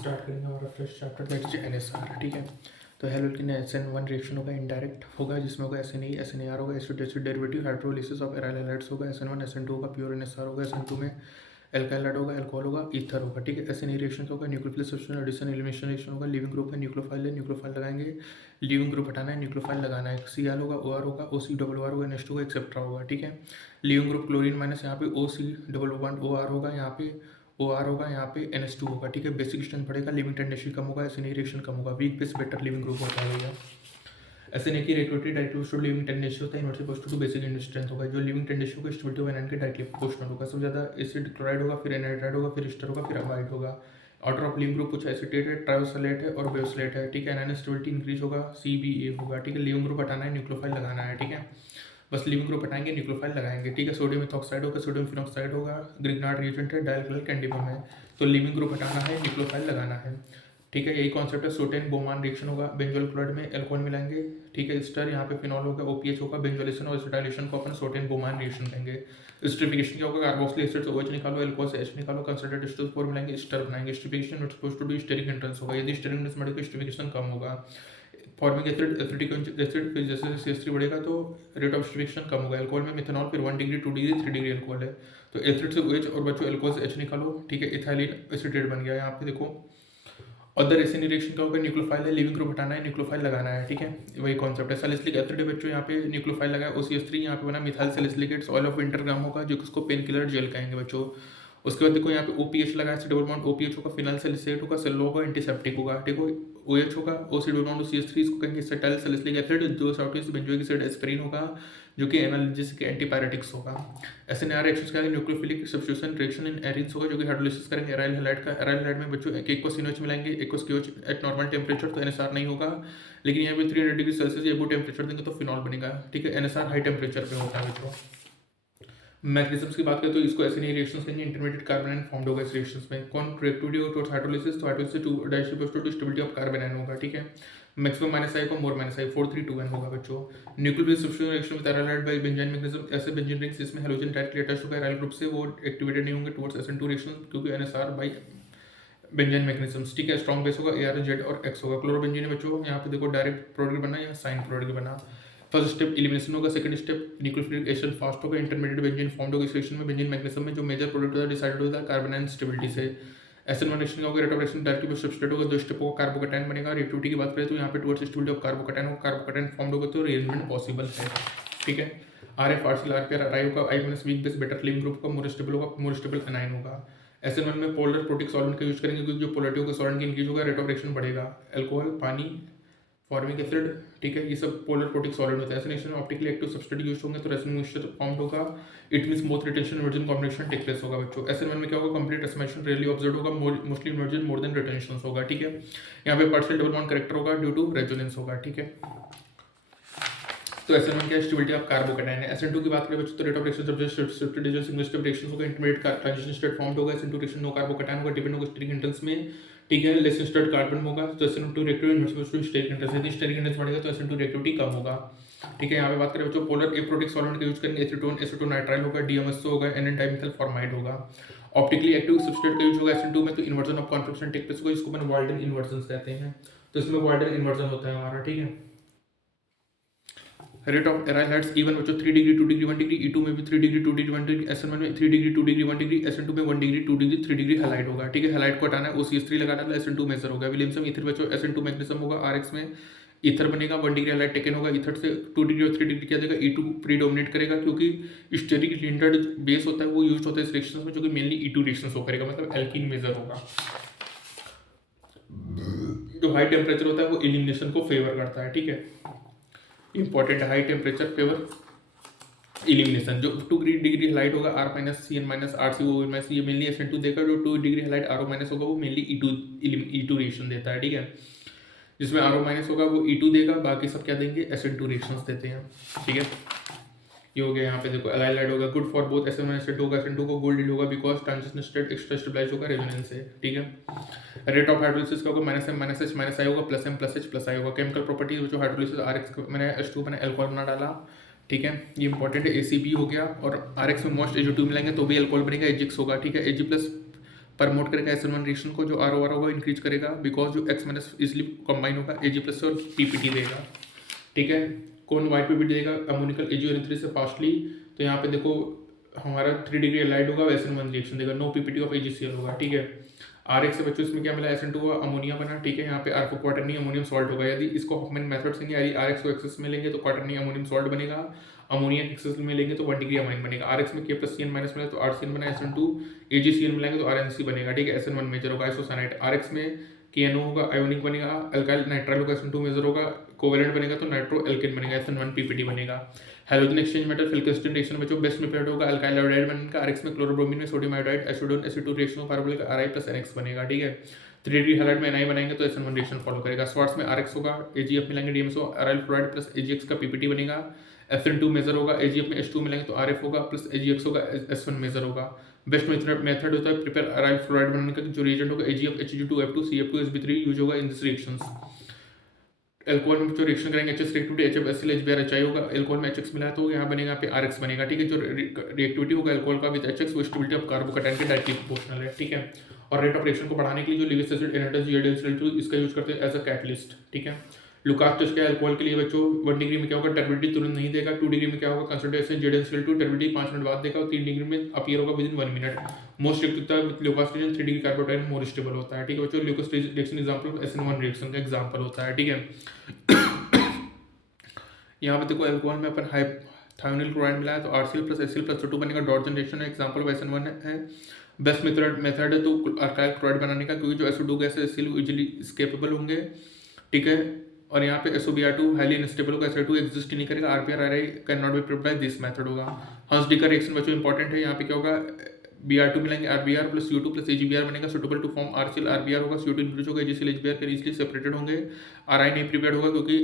Start करेंगे हमारा fresh chapter that is NSR। ठीक है, तो हेलोल्किन SN1 रिएक्शन होगा, इनडायरेक्ट होगा, जिसमें होगा SNE SNAR होगा, acid acid derivative hydrolysis of aryl halides होगा, SN1 SN2 होगा, प्योर NSR होगा, SN2 में एल्काइल हैलाइड होगा, अल्कोहल होगा, ईथर होगा। ठीक है, SNE रिएक्शन होगा, nucleophilic substitution addition elimination reaction होगा, लिविंग ग्रुप है, न्यूक्लियोफाइल है, न्यूक्लियोफाइल लगाएंगे, लिविंग ग्रुप हटाना है, न्यूक्लियोफाइल लगाना है, Cl होगा, OR होगा, OC होगा, NH2 होगा, एक्सेट्रा होगा। ठीक है, लिविंग ग्रुप क्लोरीन माइनस यहाँ पे OC OR होगा, यहाँ पे OR होगा, यहाँ पे NH2 होगा। ठीक है, बेसिक स्ट्रेंथ बढ़ेगा, लिविंग टेंडेंसी कम होगा, SNE रिएक्शन कम होगा, weak base better leaving group होता है भैया। SNA की रेटोटी डायरेक्टली टू लिविंग टेंडेंसी होता है, inversely post to basic strength होगा, जो लिविंग टेंडेंसी होगा स्टेबिलिटी ऑफ एनायन के डायरेक्टली प्रोपोर्शनल होगा। सबसे ज़्यादा एसिड क्लोराइड होगा, फिर एनाइड्राइड होगा, फिर एस्टर होगा, फिर अमाइड होगा। ऑर्डर ऑफ लिविंग ग्रुप कुछ एसिटेट है, ट्रायोसलेट है और बेओसलेट है। ठीक है, एनायन स्टेबिलिटी इंक्रीज होगा, CBA होगा। ठीक है, लिविंग ग्रुप हटाना है, न्यूक्लियोफाइल लगाना है। ठीक है, बस लिविंग ग्रुप हटाएंगे, न्यूक्लियोफाइल लगाएंगे। ठीक है, सोडियम इथॉक्साइड होगा, सोडियम फिनॉक्साइड होगा, ग्रिग्नार्ड रिएजेंट है, डायल्कल कैंडियम है, तो लिविंग ग्रुप हटाना है, न्यूक्लियोफाइल लगाना है। ठीक है, यही कॉन्सेप्ट है। सोटेन बोमान रिएक्शन होगा, बेंजोल क्लोराइड में एल्कोहल मिलाएंगे। ठीक है, स्टर यहाँ पे फिनॉल होगा, OPH होगा, बेंजोलेशन और एसिटाइलेशन को अपन सोटेन बोमान रिएक्शन कहेंगे। स्टरिफिकेशन क्या होगा, कार्बोक्सिलिक एसिड से OH निकालो, अल्कोहल से H निकालो, कंसंट्रेटेड H2SO4 मिलाएंगे, स्टर बनाएंगे। Esterification not supposed to do steric hindrance होगा, यदि स्टेरिक एंट्रेंस बढ़ेगा स्टरिफिकेशन कम होगा। फॉर्मिक एसिड एसिडिक एसिड, फिर जैसे CH3 बढ़ेगा तो रेट ऑफ स्टरिफिकेशन कम होगा। अल्कोहल में मिथेनॉल, फिर 1 डिग्री 2 डिग्री 3 डिग्री अल्कोहल है, तो एसिड से OH और बच्चों अल्कोहल से H निकालो। ठीक है, इथाइलिन एसिटेट बन गया। यहाँ पे देखो अदर एसिड रिएक्शन का होगा, न्यूक्लियोफाइल है, लिविंग ग्रुप हटाना है, न्यूक्लियोफाइल लगाना है। ठीक है, वही कॉन्सेप्ट है। सैलिसिलिक एसिड बच्चों यहाँ पे न्यूक्लियोफाइल लगाया, OCH3 यहाँ पे बना मिथाइल सैलिसिलिकेट, ऑयल ऑफ इंटरग्राम होगा, जो उसको पेन किलर जेल कहेंगे बच्चों। उसके बाद देखो यहाँ पे OPH लगाया, डबल बॉन्ड OPH होगा, फिनाइल सैलिसिलेट होगा, सेलो होगा, एंटीसेप्टिक होगा। ठीक है, OH होगा, OC डबल बॉन्ड CH3, इसको कहेंगे एसिटाइल सैलिसिलिक एसिड, जो साउथ बेंजोइक एसिड एस्पिरिन होगा, जो कि एनाल्जेसिक एंटीपायरेटिक्स होगा। SNR रिएक्शंस क्या है, nucleophilic substitution reaction in arenes होगा, जो कि हाइड्रोलिसिस करेंगे एराइल हैलाइड का। एराइल हैलाइड में बच्चों एक को CNOH मिलाएंगे, एक को COH एट नॉर्मल टेम्परेचर, तो NSR नहीं होगा। लेकिन यहाँ पे 300 डिग्री सेल्सियस या एबो टेम्परेचर देंगे तो फिनॉल बनेगा। ठीक है, NSR हाई टेम्परेचर पे होता है बच्चों। मैग्नीशियम्स की बात करें तो इसको SNA रिएक्शंस कहेंगे, इंटरमीडिएट कार्बन आयन फॉर्म्ड होगा इस रिएक्शंस में। कौन रिएक्टिविटी होगा टुवर्ड्स हाइड्रोलिसिस, तो hydrolysis to destable to stability of carbon ion होगा। ठीक है, मैक्सिमम -I को मोर -I 4321 होगा बच्चों। Nucleophilic substitution reaction with aryl halide by benzene magnesium, ऐसे बेंजीन रिंग्स जिसमें हैलोजन डायरेक्टली अटैच्ड होगा एराइल ग्रुप से, वो एक्टिवेटेड नहीं होंगे टुवर्ड्स SN2 रिएक्शन, क्योंकि NSR बाय बेंजीन मैग्नीशियम्स। ठीक है, स्ट्रॉन्ग बेस होगा, AR Z और X होगा। क्लोरोबेंजीन है बच्चों, यहाँ पे देखो डायरेक्ट प्रोडक्ट बना या साइन प्रोडक्ट बना। फर्स्ट स्टेप इलिमिनेशन होगा, second step nucleophilic acid fast होगा, इंटरमीडिएट बेंजीन फॉर्म्ड होगा इस रिएक्शन में। बेंजीन मैग्नीशियम में जो मेजर प्रोडक्ट होता है डिसाइडेड होता है कार्बन आयन स्टेबिलिटी से। SN1 रिएक्शन का होगा, rate of reaction directly substrate होगा, 2 स्टेप होगा, कार्बोकैटायन बनेगा। रिएक्टिविटी की बात करें तो यहाँ पे टुवर्ड्स स्टेबिलिटी ऑफ कार्बोकैटायन होगा, कार्बोकैटायन फॉर्म्ड होगा तो रीअरेंजमेंट पॉसिबल है। ठीक है, RF RCl RPR RI होगा, I- week base better leaving group का, मोर स्टेबल होगा, मोर स्टेबल एनाइन होगा। SN1 में पोलर प्रोटिक सॉल्वेंट का यूज करेंगे, क्योंकि जो पोलरिटी होगा सॉल्वेंट की इंक्रीज होगा, रेट ऑफ रिएक्शन बढ़ेगा। अल्कोहल, पानी, फॉर्मिक एसिड, ठीक है, ये सब पोलर प्रोटिक सॉलिड होता है। ऐसे में ऑप्टिकली एक्टिव सब्सटेंस यूज होंगे तो रेजोनेंस मिक्सचर फॉर्म होगा। It means both retention inversion combination take place होगा बच्चों। SN1 में क्या होगा, कंप्लीट एस्टिमेशन रेयरली ऑब्जर्व्ड होगा, mostly inversion more than retention होगा। ठीक है, यहाँ पे पार्शियल डबल बॉन्ड करेक्टर होगा ड्यू टू रेजोनेंस होगा। ठीक है, तो SN1 क्या स्टेबिलिटी ऑफ कार्बोकैटायन है। SN2 की बात करें बच्चों तो rate of reaction substitution single step reaction होगा, इंटरमीडिएट ट्रांजिशन स्टेट फॉर्म होगा। SN2 रिएक्शन नो कार्बोकैटायन होगा, डिपेंड होगा स्टेरिक एंट्रेंस में। ठीक है, लेस स्टेट कार्बन होगा तो SN2 reactive inverse to steric hindrance, यदि स्टेरिक एंट्रेंस बढ़ेगा तो SN2 रिएक्टिविटी कम होगा। ठीक है, यहाँ पे बात करें बच्चों पोलर एप्रोटिक सॉल्वेंट का यूज करेंगे, एसीटोन नाइट्राइल होगा, DMSO होगा, NN डाइमिथाइल फॉर्माइड होगा। ऑप्टिकली एक्टिव सब्सट्रेट का यूज होगा SN2 में, तो इन्वर्जन ऑफ कॉन्फिक्शन टेक प्लेस होगा, जिसको अपन वाल्डन इन्वर्जन कहते हैं। तो इसमें वाल्डन इन्वर्जन होता है हमारा। ठीक है, rate of aryl halides even बच्चों 3 डिग्री 2 डिग्री 1 डिग्री, E2 में भी 3 डिग्री 2 डिग्री 1 डिग्री, SN1 में 3 डिग्री 2 डिग्री 1 डिग्री, SN2 में 1 डिग्री 2 डिग्री 3 डिग्री हैलाइड होगा। ठीक है, हैलाइड को हटाना है, OCH3 लगाना है, SN2 मेजर होगा। विलियमसन ईथर बच्चों SN2 मैग्नीशियम होगा, RX में ईथर बनेगा, 1 डिग्री हैलाइड टेकन होगा, ईथर से 2 डिग्री और 3 डिग्री क्या देगा, E2 प्रीडोमिनेट करेगा, क्योंकि स्टेरिक लिंडर्ड बेस होता है वो यूज होता है इस रिएक्शन में, जो कि मेनली E2 रिएक्शन हो करेगा, मतलब एल्कीन मेजर होगा। जो हाई टेम्परेचर होता है वो एलिमिनेशन को फेवर करता है। ठीक है, important high temperature favour elimination. जो 2 डिग्री हैलाइड होगा R minus CN minus RCO minus, ये मेनली SN2 देगा। जो 2 डिग्री हैलाइड RO माइनस होगा वो मेनली E2 रिएक्शन देता है। ठीक है, जिसमें RO माइनस होगा वो E2 देगा, बाकी सब क्या देंगे, SN2 रिएक्शंस देते हैं। ठीक है, ये हो गया। यहाँ पे देखो एलाइल हैलाइड होगा, good for both SN1 SN2 होगा, SN2 को गोल्ड होगा because transition state extra stabilize होगा रेजोनेंस से। ठीक है, रेट ऑफ हाइड्रोलिसिस का होगा -M -H -I होगा, +M +H +I होगा। केमिकल प्रॉपर्टीज जो हाइड्रोलिसिस RX मैंने H2 मैंने अल्कोहल बना डाला। ठीक है, ये इंपॉर्टेंट है, ACB हो गया, और RX में मोस्ट H2 मिलाएंगे तो भी अल्कोहल बनेगा, Hx होगा। ठीक है, Ag+ प्रमोट करेगा SN1 रिएक्शन को, जो ROR होगा इंक्रीज करेगा बिकॉज जो X माइनस इजिली कंबाइन होगा Ag प्लस और PPT देगा, ठीक है। कौन वाइट PPT देगा? अमोनिकल AgO3 से फास्टली, तो यहाँ पे देखो हमारा 3 डिग्री एलाइड होगा, SN1 रिएक्शन देगा, नो PPT ऑफ AgCl होगा, ठीक है। RX से बच्चों इसमें क्या मिला? SN2 हुआ, अमोनिया बना, ठीक है। यहाँ पे R को क्वाटरनी अमोनियम सॉल्ट होगा। यदि इसको हॉफमैन मेथड से नहीं, यदि RX को एक्सेस में लेंगे तो क्वाटरनी अमोनियम सॉल्ट बनेगा, अमोनिया एक्सेस में लेंगे तो 1 डिग्री अमाइन बनेगा। RX में K प्लस CN माइनस मिला तो RCN बना, SN2 AgCl मिलाएंगे तो RNC बनेगा, ठीक है। SN1 मेजर होगा, आइसोसाइनाइड। RX में KNO होगा, आयोनिक बनेगा, अल्काइल नाइट्राइल होगा, SN2 मेजर होगा, कोवेलेंट बनेगा तो नाइट्रो एल्केन बनेगा, SN1 PPT बनेगा। Halogen exchange metal Finkelstein reaction में जो बेस्ट मेथड होगा अल्काइल आयोडाइड बनने RX में क्लोरोब्रोमीन में सोडियम आयोडाइड, एसिडोन एसिड2 reaction carbonic RI plus NX बनेगा, ठीक है। 3 डिग्री हैलाइड में NI बनाएंगे तो SN1 रिएक्शन फॉलो करेगा। स्वाट्स में RX होगा, AgF मिलाएंगे DMSO aryl fluoride plus AgX का PPT बनेगा, SN2 मेजर होगा, AgF में H2 मिलाएंगे तो RF होगा प्लस AgX होगा, S1 मेजर होगा। बेस्ट मेथड होता है प्रिपेयर अराइल फ्लोराइड बनाने का, जो रिएजेंट होगा AgF Hg2F2 CF2 Sb3 use होगा इन दिस रिएक्शंस। एल्कोहल में जो रिएक्शन करेंगे HS reactivity HF HBr HI होगा, एल्कोहल में HX मिला तो यहाँ बनेगा पे RX बनेगा, ठीक है। जो रिएक्टिविटी होगा एल्कोहल का विद HX वो स्टेबिलिटी ऑफ कार्बोकैटायन के डायरेक्टली प्रोपोर्शनल है, ठीक है। और रेट ऑफ रिएक्शन को बढ़ाने के लिए जो लिविस एसिड एनाटस GLDL2 इसका यूज करते हैं एज अ कैटलिस्ट, ठीक है। लुकास टेस्ट क्या है एल्कोहल के लिए बच्चों? 1 डिग्री में क्या होगा? टर्बिडिटी तुरंत नहीं देगा। 2 डिग्री में क्या होगा? कंसंट्रेशन ZnCl2 टर्बिडिटी 5 मिनट बाद देगा, और 3 डिग्री में अपीयर होगा with in 1 minute. Most reactive with Lucas reaction 3 degree carbocation more stable होता है, ठीक है बच्चों। Lucas reaction example SN1 reaction का एग्जांपल होता है, ठीक है। यहाँ पे देखो एल्कोहल में अपन थायोनिल क्लोराइड मिला है तो RCl plus HCl plus O2 बनेगा, dot generation example of SN1 है। बेस्ट मेथड है तो अल्काइल क्लोराइड बनाने का, क्योंकि जो SO2 गैस है HCl इजीली स्केपेबल होंगे, ठीक है। और यहाँ पे SOBr2 हाईली अनस्टेबल होगा, SO2 एग्जिस्ट नहीं करेगा, RPR can not be prepared by this method होगा। हंस-डिकर रिएक्शन बच्चों इंपॉर्टेंट है। यहाँ पे क्या होगा? Br2 मिलाएंगे, RBr plus CO2 plus AgBr बनेगा, suitable to form RCl RBr होगा, CO2 इंक्रीज होगा, AgCl HBr के इजीली सेपरेटेड होंगे। RI नहीं प्रिपेयर्ड होगा क्योंकि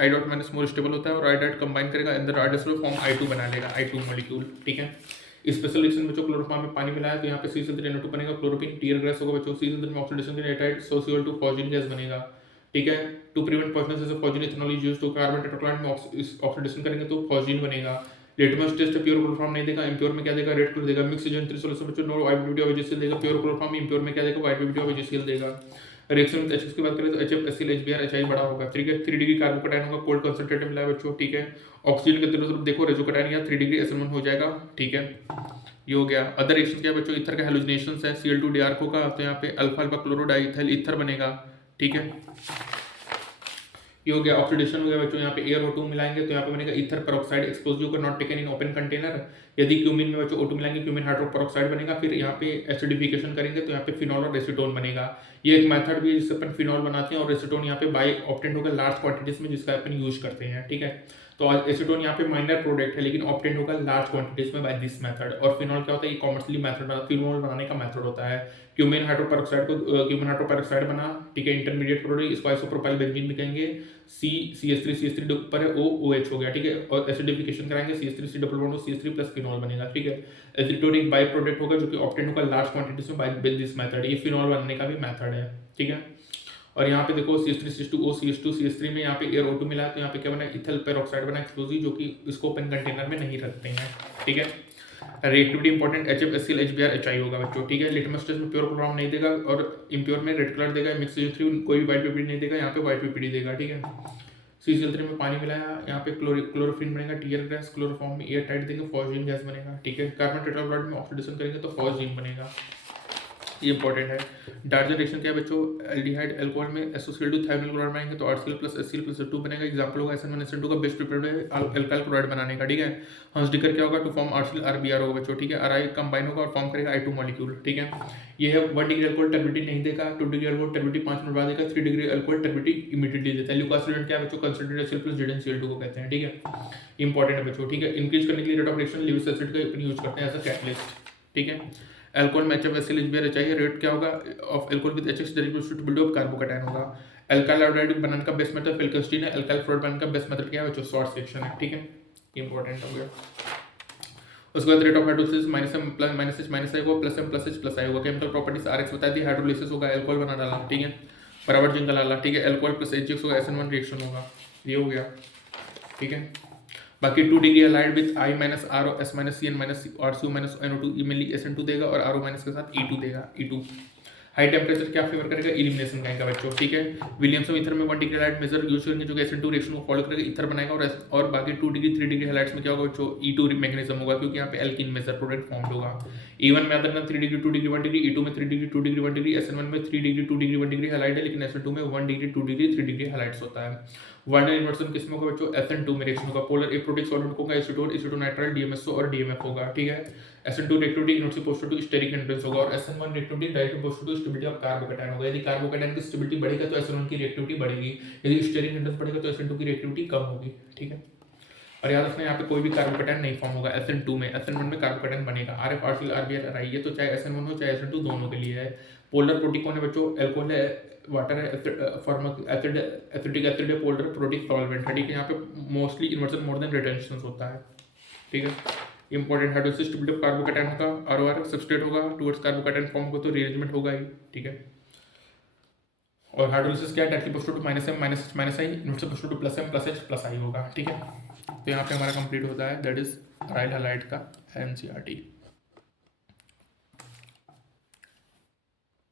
I dot minus more stable होता है, और I डॉट कंबाइन करेगा अंदर R फॉर्म I2 बना लेगा, I2 मॉलिक्यूल, ठीक है। स्पेशल रिएक्शन बच्चों क्लोरोफॉर्म में पानी मिलाया तो यहाँ पे C(N2) बनेगा, क्लोरोपिन टीयर गैस होगा बच्चों, C(n) में ऑक्सीडेशन के एटाइड SOCl2 फॉस्जिन गैस बनेगा, ठीक है। To prevent poisonous as phosgene ethanol is used to carbon tetrachloride में ऑक्सीडेशन करेंगे तो फॉस्जिन बनेगा। लिटमस टेस्ट प्योर क्लोरोफॉर्म नहीं देगा, इम्प्योर में क्या देगा? रेड कलर देगा। मिक्स एजेंट 3 सॉल्यूशन बच्चों no white PPT of AgCl देगा, प्योर क्लोरोफॉर्म में इम्प्योर में क्या देगा? वाइट PPT ऑफ AgCl देगा। रिएक्शन में HX की बात करें तो HF HCl HBr HI बड़ा होगा, ठीक है। 3 डिग्री कार्बोकैटायन होगा, कोल्ड कंसंट्रेट मिला है बच्चों, ठीक है। ऑक्सीजन के तरफ देखो रेजोकैटायन या 3 डिग्री SN1 हो जाएगा, ठीक है। ये हो गया। अदर रिएक्शन क्या बच्चों? ईथर का हेलोजिनेशन है, Cl2 Diarc होगा तो यहाँ पे अल्फा अल्फा क्लोरोडाइथाइल ईथर बनेगा, ठीक है। ये हो गया। ऑक्सीडेशन हो गया बच्चों, यहाँ पे एयर O2 मिलाएंगे तो यहाँ पे बनेगा ईथर पेरोक्साइड, एक्सप्लोजिव का not taken in open container. यदि क्यूमिन में बच्चों O2 मिलाएंगे, क्यूमिन हाइड्रोपेरोक्साइड बनेगा। फिर यहाँ पे एसिडिफिकेशन करेंगे तो यहाँ पे फिनॉल और एसीटोन बनेगा। ये एक मेथड भी है जिससे अपन फिनॉल बनाते हैं, और एसीटोन यहाँ पे बाई ऑप्टेंट होगा लार्ज क्वांटिटीज में, जिसका अपन यूज करते हैं, ठीक है। तो एसीटोन यहाँ पे माइनर प्रोडक्ट है लेकिन ऑप्टेंट होगा लार्ज क्वांटिटीज में बाय दिस मेथड। और फिनॉल क्या होता है? ये कॉमर्शियली मेथड फिनॉल बनाने का मेथड होता है। क्यूमिन हाइड्रोपेरोक्साइड बना, ठीक है, इंटरमीडिएट प्रोडक्ट, इसको आइसोप्रोपाइल बेंजीन भी कहेंगे। CH3 ऊपर है OH हो गया, ठीक है। और एसिडिफिकेशन कराएंगे CH3 double bond CH3 plus phenol बनेगा, ठीक है। एसीटोन एक बाई प्रोडक्ट होगा जो कि ऑप्टेंट होगा लार्ज क्वांटिटीज में बाय दिस मेथड। ये फिनॉल बनाने का भी मेथड है, ठीक है। और यहाँ पे देखो CH3 CH2O CH2 CH3 में यहाँ पे एयर O2 मिला है तो यहाँ पे क्या बना? इथल पेरोक्साइड बना, एक्सप्लोजिव, जो कि इसको ओपन कंटेनर में नहीं रखते हैं, ठीक है। Reactivity important HF HCl HBr HI होगा बच्चों, ठीक है। लिटमस टेस्ट में प्योर क्लोरोफॉर्म नहीं देगा, और इम्प्योर में रेड कलर देगा। मिक्स थ्री कोई भी वाइट PPT नहीं देगा, यहाँ पे वाइट PPT देगा, ठीक है। CCl3 में पानी मिलाया, यहाँ पे क्लोरोफिन बनेगा, टीयर गैस, क्लोरोफॉर्म में एयर टाइट देंगे, फॉस्जिन गैस बनेगा, ठीक है। कार्बन टेट्राक्लोराइड में ऑक्सीडेशन करेंगे तो फॉस्जिन बनेगा, ये इंपॉर्टेंट है। डार्जन रिएक्शन क्या है बच्चों? एल्डिहाइड अल्कोहल में SOCl2 थायोनिल क्लोराइड बनाएंगे तो RCl plus HCl plus O2 बनेगा। एग्जांपल होगा SN1 SN2 का बेस्ट प्रिपेयर्ड है अल्काइल क्लोराइड बनाने का, ठीक है। हंस-डिकर क्या होगा? टू फॉर्म RCl RBr होगा बच्चों, ठीक है। RI कंबाइन होगा और फॉर्म करेगा I2 मॉलिक्यूल, ठीक है। ये है 1 डिग्री अल्कोहल टर्बिडिटी नहीं देगा, 2 डिग्री अल्कोहल टर्बिडिटी 5 मिनट बाद देगा, 3 डिग्री अल्कोहल टर्बिडिटी इमीडिएटली देता है। लुकास रिएक्शन क्या है बच्चों? कंसंट्रेटेड HCl प्लस ZnCl2 को कहते हैं, ठीक है। इंपॉर्टेंट है बच्चों, ठीक है। इंक्रीज करने के लिए rate of reaction Lewis acid का यूज करते हैं एज अ कैटलिस्ट, ठीक है। एल्कोहल में HF HCl HBr HI rate क्या होगा? Of alcohol with HX derivative of carbocation होगा। अल्काइल आयोडाइड बनाने का बेस्ट मेथड फेल्केस्टीन है। अल्काइल फ्लोराइड बनाने का बेस्ट मेथड क्या है बच्चों? शॉर्ट रिएक्शन है, ठीक है। इंपॉर्टेंट हो गया। उसके बाद rate of hydrolysis -m plus -h -i होगा, plus m plus h plus i होगा। केमिकल प्रॉपर्टीज RX बता दी, हाइड्रोलिसिस होगा, अल्कोहल बना डाला, ठीक है, बराबर जिंक डाला, ठीक है। अल्कोहल प्लस HX होगा, SN1 रिएक्शन होगा, ये हो गया, ठीक है। बाकी 2 degree halide with I minus R S minus C N minus R C minus NO2 mainly SN2 देगा और RO माइनस के साथ E2 देगा E2। हाई टेम्परेचर क्या फेवर करेगा, इलिमिनेशन कहेगा बच्चों, ठीक है। विलियमसन ईथर में 1 डिग्री हैलाइड मेजर यूज करेंगे जो कि SN2 रिएक्शन को फॉलो करेगा, ईथर बनाएगा और बाकी 2 डिग्री 3 डिग्री हैलाइड्स में क्या होगा बच्चों, E2 मैग्नीशियम होगा क्योंकि यहाँ पे एल्कीन मेजर प्रोडक्ट फॉर्म होगा। E1 में other 3 degree 2 degree 1 degree, E2 में 3 डिग्री 2 डिग्री 1 डिग्री, SN1 में 3 डिग्री 2 डिग्री 1 डिग्री हैलाइड है, लेकिन SN2 में 1 डिग्री 2 डिग्री 3 डिग्री हैलाइड्स होता है। वार्नर इन्वर्सन किसमें होगा बच्चों, SN2 में रिएक्शन होगा। पोलर एप्रोटिक सॉल्वेंट होगा एसीटोन नाइट्राइल DMSO और DMF होगा, ठीक है। SN2 reactivity inversely positive steric hindrance होगा और SN1 reactivity direct positive stability of carbocation होगा। यदि कार्बोकैटायन की स्टेबिलिटी बढ़ेगा तो SN1 की रिएक्टिविटी बढ़ेगी, यदि स्टेरिक हिंड्रेंस बढ़ेगा तो SN2 की रिएक्टिविटी कम होगी, ठीक है। और याद रखना यहाँ पे कोई भी कार्बोकैटायन नहीं फॉर्म होगा SN2 में, SN1 में कार्बोकैटायन बनेगा। RF RCl RBr RI ये तो चाहे SN1 हो चाहे SN2 दोनों के लिए है। पोलर प्रोटीन कौन है बच्चों, एल्कोहल है, वाटर है, फॉर्मिक एसिड एसिटिक एसिड है, पोलर प्रोटीन सॉल्वेंट है, ठीक है। यहाँ पे मोस्टली इन्वर्सन मोर देन रिटेंशन होता है, ठीक है। Important hydrolysis stability of carbocation होगा, ROR सबस्ट्रेट होगा टुवर्ड्स कार्बोकैटायन फॉर्म को तो रीअरेंजमेंट होगा ही, ठीक है। और हाइड्रोलिसिस क्या है, directly positive to -M -H -I, inversely positive to +M +H +I होगा, ठीक है। तो यहाँ पे हमारा कंप्लीट होता है, दैट इज अराइल हैलाइड का NCERT।